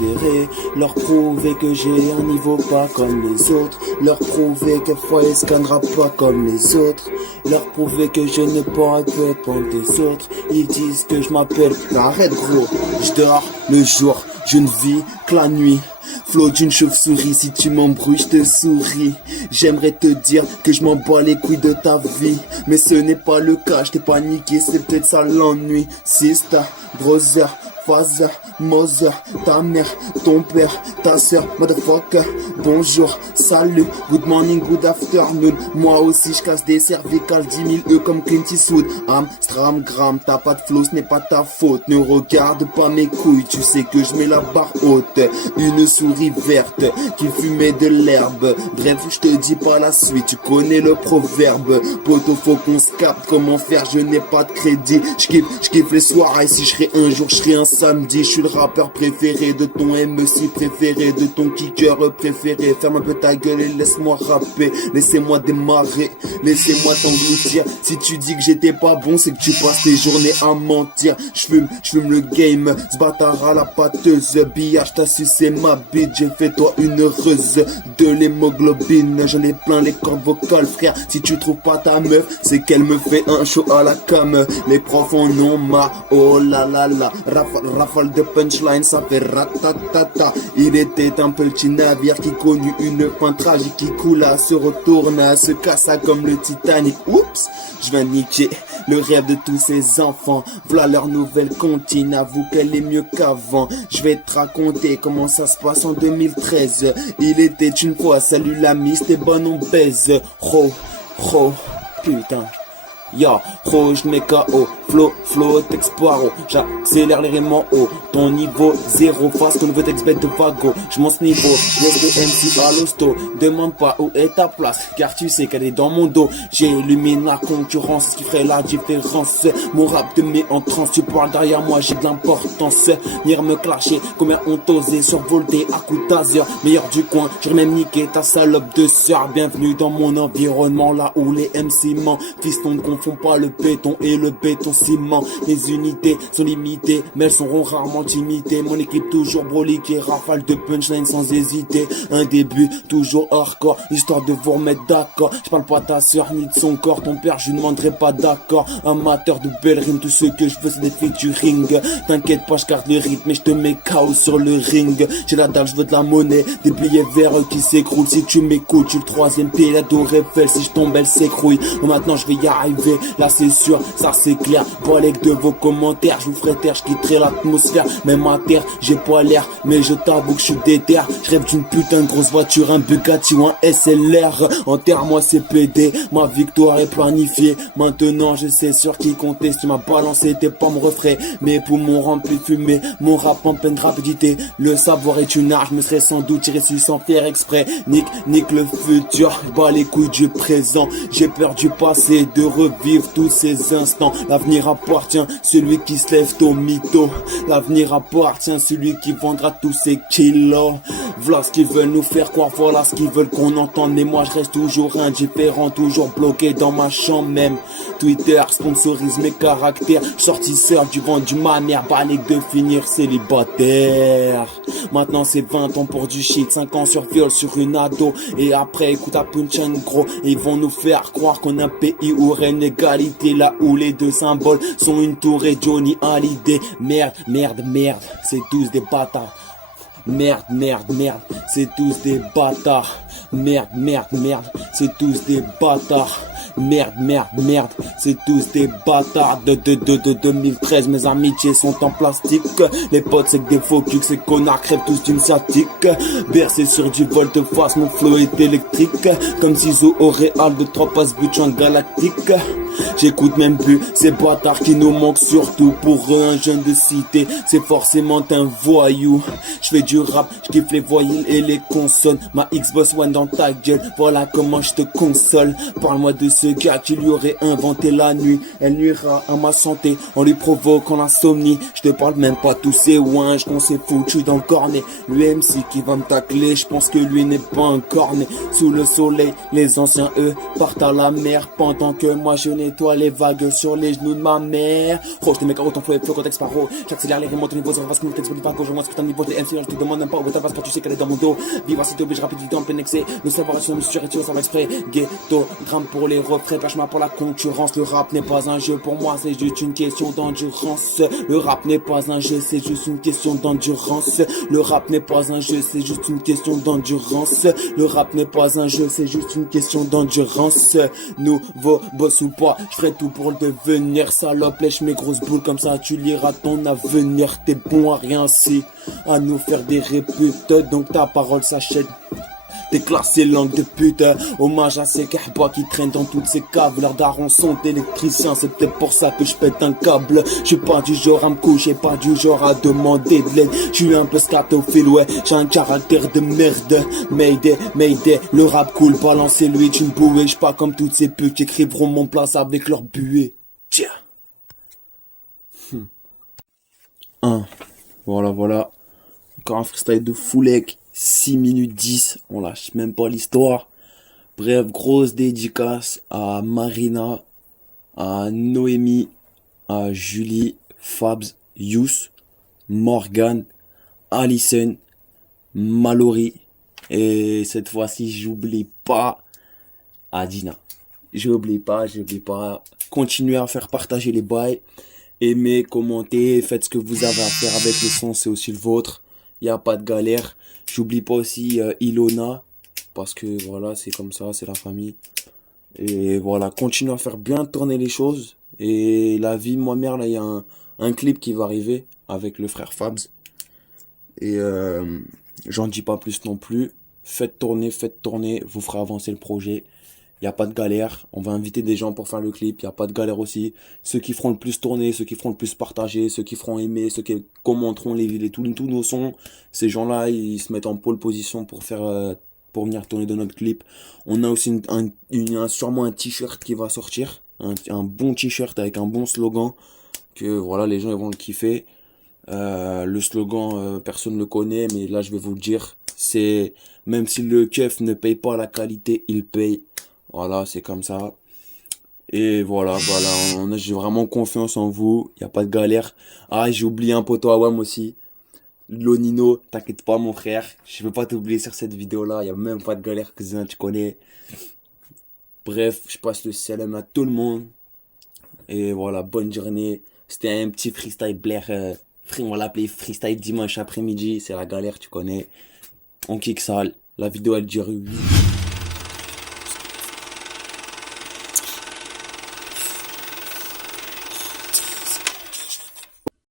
persévérer, leur prouver que j'ai un niveau pas comme les autres, leur prouver que foyer scannera pas comme les autres, leur prouver que je ne pourrai pas dépendre des autres. Ils disent que je m'appelle, arrête gros, je dors le jour, je ne vis que la nuit. Flow d'une chauve-souris, si tu m'embrouilles, je te souris. J'aimerais te dire que je m'en bats les couilles de ta vie, mais ce n'est pas le cas, je t'ai paniqué, c'est peut-être ça l'ennui. Sister, brother, father, mother, ta mère, ton père, ta soeur, motherfucker. Bonjour, salut, good morning, good afternoon. Moi aussi je casse des cervicales, 10 000 E comme Clint Eastwood. Amstramgram, t'as pas de flow, ce n'est pas ta faute. Ne regarde pas mes couilles, tu sais que je mets la barre haute. Une souris verte qui fumait de l'herbe. Bref, je te dis pas la suite, tu connais le proverbe. Poto, faut qu'on se capte, comment faire, je n'ai pas de crédit. Je kiffe les soirées, si je serai un jour, je serai un samedi. Je suis le rappeur préféré de ton MC préféré, de ton kicker préféré. Ferme un peu ta gueule et laisse-moi rapper. Laissez-moi démarrer, laissez-moi t'engloutir. Si tu dis que j'étais pas bon, c'est que tu passes tes journées à mentir. Je fume le game, ce bâtard à la pâteuse. Billard, t'as sucé ma bite, j'ai fait toi une heureuse. De l'hémoglobine, j'en ai plein les cordes vocales, frère. Si tu trouves pas ta meuf, c'est qu'elle me fait un show à la cam. Les profs en ont marre, oh là là là. Rafale de punchline, ça fait ratatata. Il était un petit navire qui connut une fin tragique, qui coula, se retourna, se cassa comme le Titanic. Oups, je viens niquer le rêve de tous ces enfants. Voilà leur nouvelle comptine, avoue qu'elle est mieux qu'avant. Je vais te raconter comment ça se passe en 2013. Il était une fois, salut l'ami, c'était bon, on baise. Putain. Ya, rouge, mes KO, flow, t'exploiro. J'accélère les rimes en haut. Ton niveau 0, face ton nouveau texte bête de vago. Je monte ce niveau, laisse le MC à l'hosto. Demande pas où est ta place, car tu sais qu'elle est dans mon dos. J'élimine la concurrence, ce qui ferait la différence. Mon rap te met en transe, tu parles derrière moi, j'ai de l'importance. Venir me clasher, combien ont osé survolter à coup de taser. Meilleur du coin, j'aurais même niqué ta salope de sœur. Bienvenue dans mon environnement, là où les MC mentent. Fiston de font pas le béton et le béton ciment. Les unités sont limitées, mais elles seront rarement imitées. Mon équipe toujours broliquée, rafale de punchline sans hésiter. Un début toujours hardcore, histoire de vous remettre d'accord. Je parle pas de ta soeur ni de son corps, ton père je ne demanderai pas d'accord. Amateur de belles rimes, tout ce que je veux c'est des featuring. T'inquiète pas, je garde le rythme et je te mets KO sur le ring. J'ai la dalle, je veux de la monnaie, des billets verts qui s'écroulent. Si tu m'écoutes, je suis le troisième pied, la tour Eiffel. Si je tombe, elle s'écrouille. Bon, maintenant je vais y arriver. Là c'est sûr, ça c'est clair. Bolek de vos commentaires, je vous ferai taire, je quitterai l'atmosphère. Même à terre, j'ai pas l'air, mais je t'avoue que je suis déter. Je rêve d'une putain de grosse voiture, un Bugatti ou un SLR. Enterre-moi c'est PD, ma victoire est planifiée. Maintenant je sais sur qui compter. Si tu m'as balancé, t'es pas mon refrain. Mes poumons remplis de fumée, mon rap en pleine rapidité. Le savoir est une art, je me serais sans doute tiré dessus sans faire exprès. Nique le futur, bats les couilles du présent. J'ai peur du passé, de revivre tous ces instants. L'avenir appartient celui qui se lève au mytho. L'avenir appartient celui qui vendra tous ses kilos. Voilà ce qu'ils veulent nous faire croire, voilà ce qu'ils veulent qu'on entende. Mais moi je reste toujours indifférent, toujours bloqué dans ma chambre même. Twitter sponsorise mes caractères. Sortisseur du vent du manière, balèque de finir célibataire. Maintenant c'est 20 ans pour du shit, 5 ans sur viol sur une ado. Et après écoute à punchline gros, ils vont nous faire croire qu'on a un pays où règne l'égalité, là où les deux symboles sont une tour et Johnny Hallyday. Merde, c'est tous des bâtards. Merde, c'est tous des bâtards. Merde, c'est tous des bâtards. Merde, c'est tous des bâtards de 2013. Mes amitiés sont en plastique. Les potes c'est que des faux culs, ces connards crèvent tous d'une sciatique. Bercé sur du volte-face, mon flow est électrique. Comme ciseaux au réal de 3 passes but en galactique. J'écoute même plus ces bâtards qui nous manquent, surtout pour eux un jeune de cité c'est forcément un voyou. Je fais du rap, je kiffe les voyelles et les consonnes. Ma Xbox One dans ta gueule, voilà comment je te console. Parle-moi de ce gars qui lui aurait inventé la nuit. Elle nuira à ma santé en lui provoquant l'insomnie. Je te parle même pas tous ces ouinges qu'on s'est foutu dans le cornet. L'UMC qui va me tacler, je pense que lui n'est pas un cornet. Sous le soleil, les anciens eux partent à la mer pendant que moi je n'ai nettoie les vagues sur les genoux de ma mère. Oh, je te mets carreau, ton flow est flow, contexte paro. J'accélère les rimes, ton niveau zéro, parce que nous t'explique pas, je vois ce que ton niveau de MC, je te demande même pas où t'as parce que tu sais qu'elle est dans mon dos. Vivacité oblige rapidité en plein excès. Le savoir est sur une structure, ça va exprès. Ghetto, drame pour les refrains, pêche-moi pour la concurrence. Le rap n'est pas un jeu, pour moi c'est juste une question d'endurance. Le rap n'est pas un jeu, c'est juste une question d'endurance. Le rap n'est pas un jeu, c'est juste une question d'endurance. Le rap n'est pas un jeu, c'est juste une question d'endurance. Nouveau boss ou pas, je ferai tout pour le devenir. Salope, lèche mes grosses boules, comme ça tu liras ton avenir. T'es bon à rien, si à nous faire des réputes, donc ta parole s'achète. T'es classé langue de pute. Hommage à ces kahbas qui traînent dans toutes ces caves. Leurs darons sont électriciens, c'est peut-être pour ça que je pète un câble. Je suis pas du genre à me coucher, pas du genre à demander de l'aide. Je suis un peu scatophile, ouais, j'ai un caractère de merde. Mayday, mayday, le rap cool, balancez-lui une bouée. J'suis pas comme toutes ces putes qui écriveront mon place avec leur buée. Tiens. Voilà. Encore un freestyle de Foulek. 6 minutes 10, on lâche même pas l'histoire. Bref, grosse dédicace à Marina, à Noémie, à Julie, Fabs, Yous, Morgan, Alison, Mallory. Et cette fois-ci, j'oublie pas à Dina. J'oublie pas. Continuez à faire partager les bails. Aimez, commentez, faites ce que vous avez à faire avec le son, c'est aussi le vôtre. Il n'y a pas de galère. J'oublie pas aussi Ilona, parce que voilà, c'est comme ça, c'est la famille. Et voilà, continuez à faire bien tourner les choses. Et la vie de ma mère, là, il y a un clip qui va arriver avec le frère Fabs. Et j'en dis pas plus non plus. Faites tourner, vous ferez avancer le projet. Il n'y a pas de galère. On va inviter des gens pour faire le clip. Il n'y a pas de galère aussi. Ceux qui feront le plus tourner, ceux qui feront le plus partager, ceux qui feront aimer, ceux qui commenteront tous nos sons. Ces gens-là, ils se mettent en pole position pour pour venir tourner dans notre clip. On a aussi sûrement un t-shirt qui va sortir. Un bon t-shirt avec un bon slogan. Que voilà, les gens ils vont le kiffer. Le slogan, personne ne le connaît, mais là je vais vous le dire. C'est même si le keuf ne paye pas la qualité, il paye. Voilà, c'est comme ça. Et voilà, j'ai vraiment confiance en vous. Y a pas de galère. Ah, j'ai oublié un poteau à WAM aussi. Lonino, t'inquiète pas mon frère. Je veux pas t'oublier sur cette vidéo-là. Y a même pas de galère, cousin, tu connais. Bref, je passe le salam à tout le monde. Et voilà, bonne journée. C'était un petit freestyle Blair. On va l'appeler freestyle dimanche après-midi. C'est la galère, tu connais. On kick sale. La vidéo elle dure 8